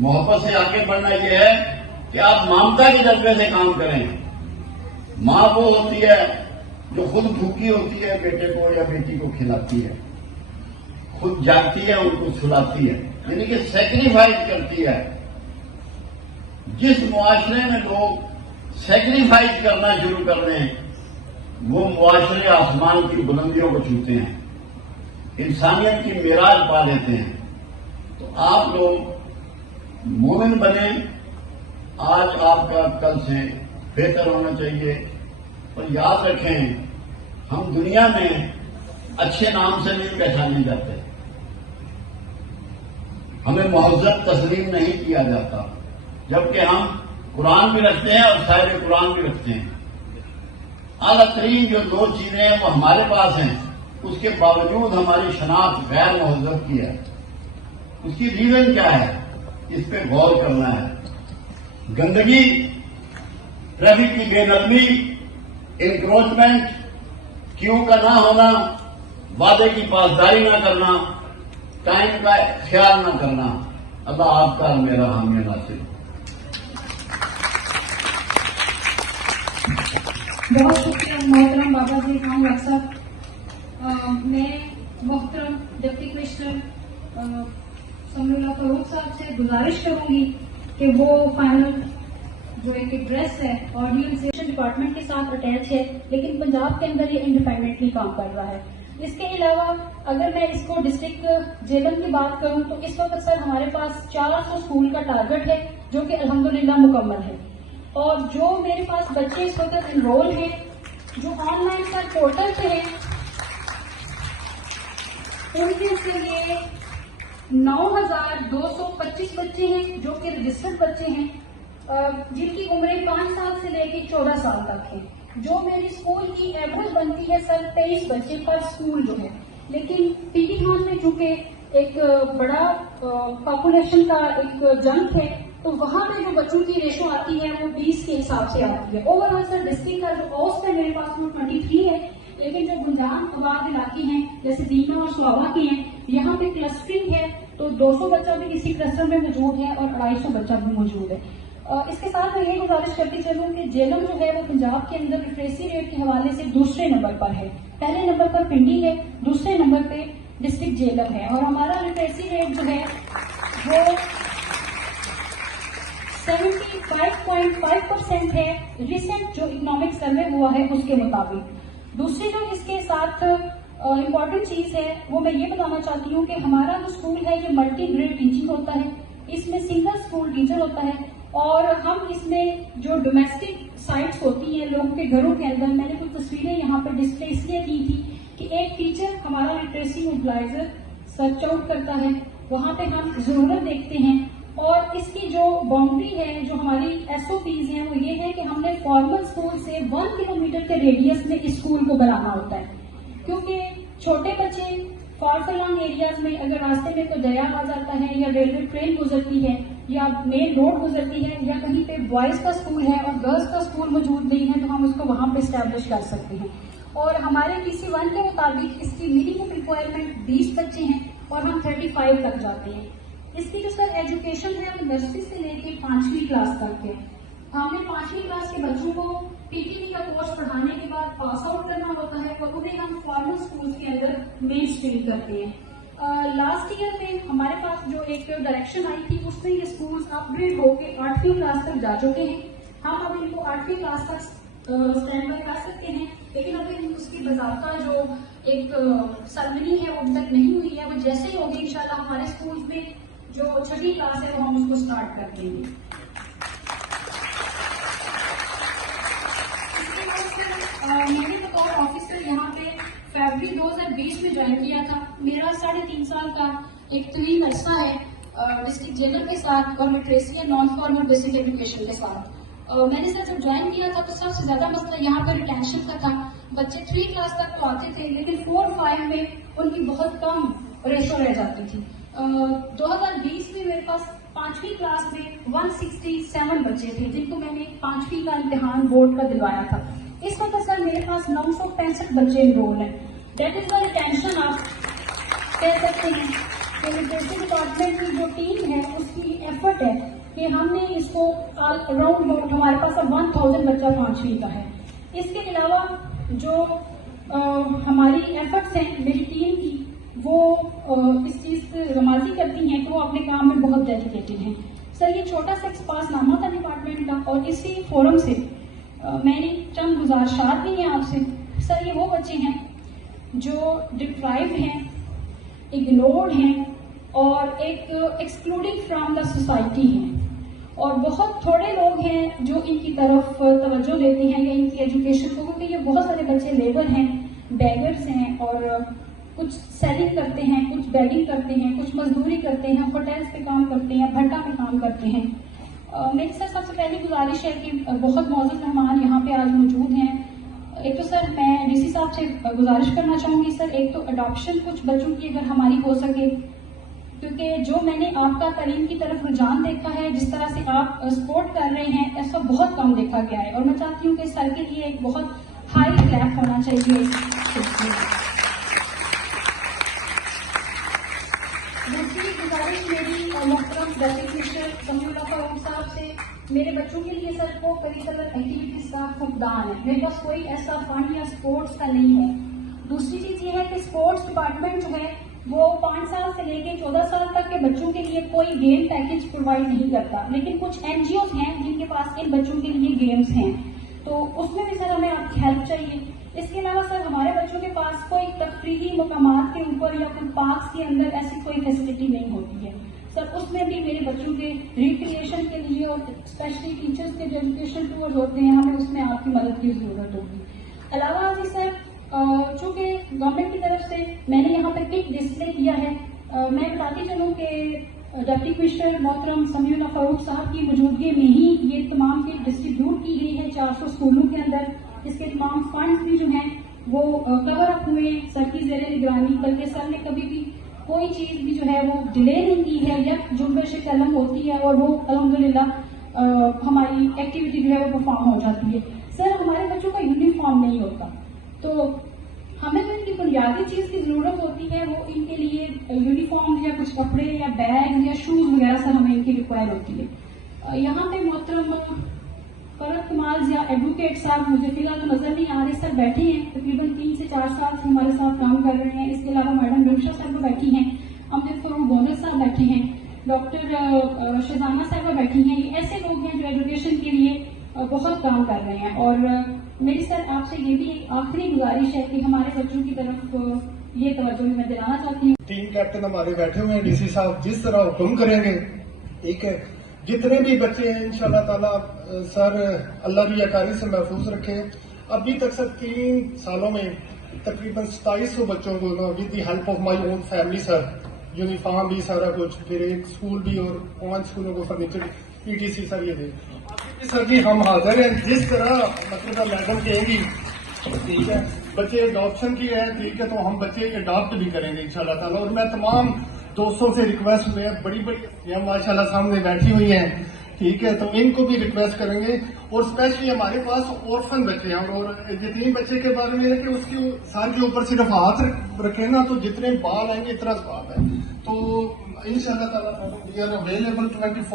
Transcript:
محبت سے آگے بڑھنا یہ ہے کہ آپ ممتا کے جذبے سے کام کریں. ماں وہ ہوتی ہے جو خود بھوکی ہوتی ہے بیٹے کو یا بیٹی کو کھلاتی ہے, خود جاگتی ہے ان کو سلاتی ہے, یعنی کہ سیکریفائز کرتی ہے. جس معاشرے میں لوگ سیکریفائز کرنا شروع کر دیں وہ معاشرے آسمان کی بلندیوں کو چھوتے ہیں, انسانیت کی معراج پا لیتے ہیں. تو آپ لوگ مومن بنیں. آج آپ کا کل سے بہتر ہونا چاہیے. اور یاد رکھیں ہم دنیا میں اچھے نام سے نہیں پہچانے جاتے, ہمیں مہذب تسلیم نہیں کیا جاتا, جبکہ ہم قرآن بھی رکھتے ہیں اور صاحب قرآن بھی رکھتے ہیں. اعلیٰ ترین جو 2 چیزیں ہیں وہ ہمارے پاس ہیں, اس کے باوجود ہماری شناخت غیر مہذب کی ہے. اس کی ریزن کیا ہے, اس پہ غور کرنا ہے. گندگی, ٹریفک کی بے نظمی, انکروچمنٹ, کیوں کا نہ ہونا, وعدے کی پاسداری نہ کرنا, ٹائم کا خیال نہ کرنا. اللہ آپ کا میرا حامی ناصر. بہت شکریہ محترم بابا جی خان لاکھ صاحب. میں محترم ڈپٹی کمشنر سمیع اللہ فاروق صاحب سے گزارش کروں گی کہ وہ فائنل جو ایک ایڈریس ہے آرگنائزیشن ڈپارٹمنٹ کے ساتھ اٹیچ ہے, لیکن پنجاب کے اندر یہ انڈیپینڈنٹلی کام کر رہا ہے. اس کے علاوہ اگر میں اس کو ڈسٹرکٹ جیلم کی بات کروں تو اس وقت سر ہمارے پاس 400 اسکول کا ٹارگٹ ہے جو کہ الحمدللہ مکمل ہے. اور جو میرے پاس بچے اس وقت انرول ہیں جو آن لائن سر پورٹل پہ ہیں, ان کے لیے 9225 بچے ہیں جو کہ رجسٹرڈ بچے ہیں, جن کی عمریں 5 سال سے لے کے 14 سال تک ہیں. جو میری اسکول کی ایوریج بنتی ہے سر 23 بچے پر اسکول جو ہے, لیکن پی ٹی خان میں چونکہ ایک بڑا پاپولیشن کا ایک جنگ ہے تو وہاں پہ جو بچوں کی ریشو آتی ہے وہ 20 کے حساب سے آتی ہے. اوور آل سر ڈسٹرکٹ کا جو اوس ہے میرے پاس وہ 23 ہے, لیکن جو گنجان آباد علاقے ہیں جیسے دینا اور سلاوا کی ہیں یہاں پہ کلسٹرنگ ہے تو 200 بچہ بھی کسی کلسٹر میں موجود ہے اور 250 بچہ بھی موجود ہے. اس کے ساتھ میں یہ گزارش کرتی چلوں کہ جیلم جو ہے وہ پنجاب کے اندر لٹریسی ریٹ کے حوالے سے دوسرے نمبر پر ہے. پہلے نمبر پر پنڈی ہے, دوسرے نمبر پہ ڈسٹرکٹ جیلم ہے. اور ہمارا لٹریسی ریٹ جو ہے وہ 75.5% ہے ریسنٹ جو اکنامک سروے ہوا ہے اس کے مطابق. دوسری جو اس کے ساتھ امپورٹنٹ چیز ہے وہ میں یہ بتانا چاہتی ہوں کہ ہمارا جو اسکول ہے یہ ملٹی گریڈ ٹیچنگ ہوتا ہے, اس میں سنگل اسکول ٹیچر ہوتا ہے. اور ہم اس میں جو ڈومیسٹک سائٹس ہوتی ہیں لوگوں کے گھروں کے اندر, میں نے کچھ تصویریں یہاں پہ ڈسپلے اس لیے کی تھی کہ ایک ٹیچر ہمارا لٹریسی موبلائزر سرچ آؤٹ کرتا ہے, وہاں پہ ہم ضرورت دیکھتے ہیں. اور اس کی جو باؤنڈری ہے جو ہماری ایس او پیز ہیں وہ یہ ہے کہ ہم نے فارمل اسکول سے 1 کلومیٹر کے ریڈیس میں اسکول کو بنانا ہوتا ہے, کیونکہ چھوٹے بچے فار فلانگ ایریاز میں اگر راستے میں کوئی دریا آ جاتا ہے یا ریلوے ٹرین گزرتی ہے یا مین روڈ گزرتی ہے یا کہیں پہ بوائز کا اسکول ہے اور گرلز کا اسکول موجود نہیں ہے تو ہم اس کو وہاں پہ اسٹیبلش کر سکتے ہیں. اور ہمارے پی سی 1 کے مطابق اس کی منیمم ریکوائرمنٹ 20 بچے ہیں اور ہم 35 تک جاتے ہیں. اس کی جو سر ایجوکیشن ہے وہ نرسری سے لے کے 5ویں کلاس تک ہے. ہم نے 5ویں کلاس کے بچوں کو پی ٹی وی کا کورس پڑھانے کے بعد پاس آؤٹ کرنا ہوتا ہے اور انہیں ہم فارمل اسکول کے اندر مین اسٹریم کرتے ہیں. لاسٹ ایئر میں ہمارے پاس جو ایک ڈائریکشن آئی تھی اس میں یہ اسکولس اپ گریڈ ہو کے 8ویں کلاس تک جا چکے ہیں. ہم اب ان کو 8ویں کلاس تک اسٹینڈ بائی کر سکتے ہیں, لیکن ابھی اس کی باضابطہ جو ایک سرمنی ہے وہ اب تک نہیں ہوئی ہے. وہ جیسے ہی ہوگی انشاءاللہ ہمارے اسکولس میں جو 6ویں کلاس ہے وہ ہم اس کو اسٹارٹ کر دیں گے. میں نے بطور آفیسر یہاں پہ فیبرری 2020 میں جوائن کیا تھا. میرا 3.5 سال کا ایک طویل عرصہ ہے ڈسٹرکٹ جیلر کے ساتھ اور لٹریسی اور نان فارمل بیسک ایجوکیشن کے ساتھ. میں نے سر جب جوائن کیا تھا تو سب سے زیادہ مسئلہ یہاں پہ ریٹینشن کا تھا. بچے 3 کلاس تک تو آتے تھے لیکن 4-5 میں ان کی بہت کم ریشو رہ جاتی تھی. 2020 میں میرے پاس 5ویں کلاس میں 167 بچے تھے جن کو میں نے 5ویں کا امتحان بورڈ کا دلوایا تھا. اس وقت سر میرے پاس 965 بچے انرول ہیں. That is the retention. آپ کہہ سکتے ہیں کہ لٹریسی ڈپارٹمنٹ کی جو ٹیم ہے اس کی ایفرٹ ہے کہ ہم نے اس کو اراؤنڈ اباؤٹ ہمارے پاس اب 1000 بچہ 5ویں کا ہے. اس کے علاوہ جو ہماری ایفرٹس ہیں میری ٹیم کی وہ اس چیز سے رمازی کرتی ہیں کہ وہ اپنے کام میں بہت ڈیڈیکیٹڈ ہیں. سر یہ چھوٹا سا ایکسپاس نامہ تھا ڈپارٹمنٹ کا اور اسی فورم سے میں نے چند گزارشات بھی ہیں آپ سے. سر یہ وہ بچے ہیں جو ڈپرائیوڈ ہیں, اگنورڈ ہیں اور ایک ایکسکلوڈنگ فرام دا سوسائٹی ہیں, اور بہت تھوڑے لوگ ہیں جو ان کی طرف توجہ دیتے ہیں یا ان کی ایجوکیشن کو, کیونکہ یہ بہت سارے بچے لیبر ہیں, بیگرز ہیں اور کچھ سیلنگ کرتے ہیں, کچھ بیگنگ کرتے ہیں, کچھ مزدوری کرتے ہیں, ہوٹلز پہ کام کرتے ہیں, بھٹا پہ کام کرتے ہیں. میری سر سب سے پہلی گزارش ہے کہ بہت معزز مہمان یہاں پہ آج موجود ہیں. ایک تو سر میں ڈی سی صاحب سے گزارش کرنا چاہوں گی سر, ایک تو اڈاپشن کچھ بچوں کی اگر ہماری ہو سکے, کیونکہ جو میں نے آپ کا تعلیم کی طرف رجحان دیکھا ہے, جس طرح سے آپ سپورٹ کر رہے ہیں, ایسا بہت کم دیکھا گیا ہے, اور میں چاہتی ہوں کہ سر کے لیے ایک بہت ہائی کلیپ ہونا چاہیے. دوسری گزارش میری محترم ڈپٹی کمشنر سمیع اللہ فاروق صاحب سے, میرے بچوں کے لیے سر کو کریکولر ایکٹیویٹیز کا فقدان ہے, میرے پاس کوئی ایسا فنڈ یا اسپورٹس کا نہیں ہے. دوسری چیز یہ ہے کہ اسپورٹس ڈپارٹمنٹ جو ہے وہ 5 سال سے لے کے 14 سال تک کے بچوں کے لیے کوئی گیم پیکج پرووائڈ نہیں کرتا, لیکن کچھ این جی اوز ہیں جن کے پاس ان بچوں کے لیے گیمز ہیں, تو اس میں بھی سر ہمیں آپ کی ہیلپ چاہیے. اس کے علاوہ سر ہمارے بچوں کے پاس کوئی تفریحی مقامات کے اوپر یا پھر پارکس کے اندر ایسی کوئی فیسلٹی نہیں ہوتی ہے. سر اس میں بھی میرے بچوں کے ریکریشن کے لیے اور اسپیشلی ٹیچرز کے جو ایجوکیشن ٹورز ہوتے ہیں, ہمیں اس میں آپ کی مدد کی ضرورت ہوگی. علاوہ جی سر چونکہ گورنمنٹ کی طرف سے میں نے یہاں پہ کٹ ڈسپلے کیا ہے, میں بتاتی چلوں کہ ڈپٹی کمشنر محترم سمیع اللہ فاروق صاحب کی موجودگی میں ہی یہ تمام کٹ ڈسٹریبیوٹ کی گئی ہے 400 اسکولوں کے اندر. اس کے تمام فنڈز بھی جو ہیں وہ کور اپ ہوئے سر کی زیر نگرانی, بلکہ سر نے کبھی بھی کوئی چیز بھی جو ہے وہ ڈیلے نہیں کی ہے, یا جنبش قلم ہوتی ہے اور وہ الحمدللہ ہماری ایکٹیویٹی جو ہے وہ پرفارم ہو جاتی ہے. سر ہمارے بچوں کا یونیفارم نہیں ہوتا, تو ہمیں جو ان کی بنیادی چیز کی ضرورت ہوتی ہے وہ ان کے لیے یونیفارم یا کچھ کپڑے یا بیگ یا شوز وغیرہ سر ہمیں ان کی ریکوائر ہوتی ہے. یہاں پہ محترم فرد کمال یا ایڈوکیٹ صاحب مجھے فی الحال تو نظر نہیں آ رہے, سر بیٹھے ہیں تقریباً 3 سے 4 سال سے ہمارے ساتھ کام کر رہے ہیں. اس کے علاوہ میڈم رمشا صاحبہ بیٹھی ہیں, امجد فروغ گونر صاحب بیٹھے ہیں, ڈاکٹر شہزانہ صاحبہ بیٹھی ہیں. یہ ایسے لوگ ہیں جو ایجوکیشن کے لیے بہت کام کر رہے ہیں. اور میری سر آپ سے یہ بھی ایک آخری گزارش ہے کہ ہمارے بچوں کی طرف یہ توجہ بھی میں دلانا چاہتی ہوں. ٹیم کیپٹن ہمارے بیٹھے ہوئے ہیں, ڈی سی صاحب جس طرح حکم کریں گے, ٹھیک ہے, جتنے بھی بچے ہیں انشاءاللہ تعالیٰ سر اللہ بھی یکاری سے محفوظ رکھے. ابھی تک سر 3 سالوں میں تقریباً 2700 بچوں کو with the help of my own family sir, uniform بھی سارا کچھ, پھر ایک اسکول بھی اور 5 اسکولوں کو فرنیچر پی ٹی سی سر یہ دے. سر جی ہم حاضر ہیں جس طرح مطلب میڈم کہیں گی, ٹھیک ہے, بچے اڈاپشن کی ہے, ٹھیک ہے, تو ہم بچے اڈاپٹ بھی کریں گے انشاءاللہ تعالیٰ. اور میں تمام دوستوں سے ریکویسٹ ہوئے ہیں, بڑی بڑی ماشاء اللہ سامنے بیٹھی ہوئی ہیں, ٹھیک ہے, تو ان کو بھی ریکویسٹ کریں گے. اور اسپیشلی ہمارے پاس اورفن بچے ہیں, اور یتیم بچے کے بارے میں ہے کہ اس کی سر کے اوپر صرف ہاتھ رکھے نا تو جتنے بال آئیں گے اتنا ثواب ہے. تو انشاءاللہ تعالیٰ وی آر اویلیبل 24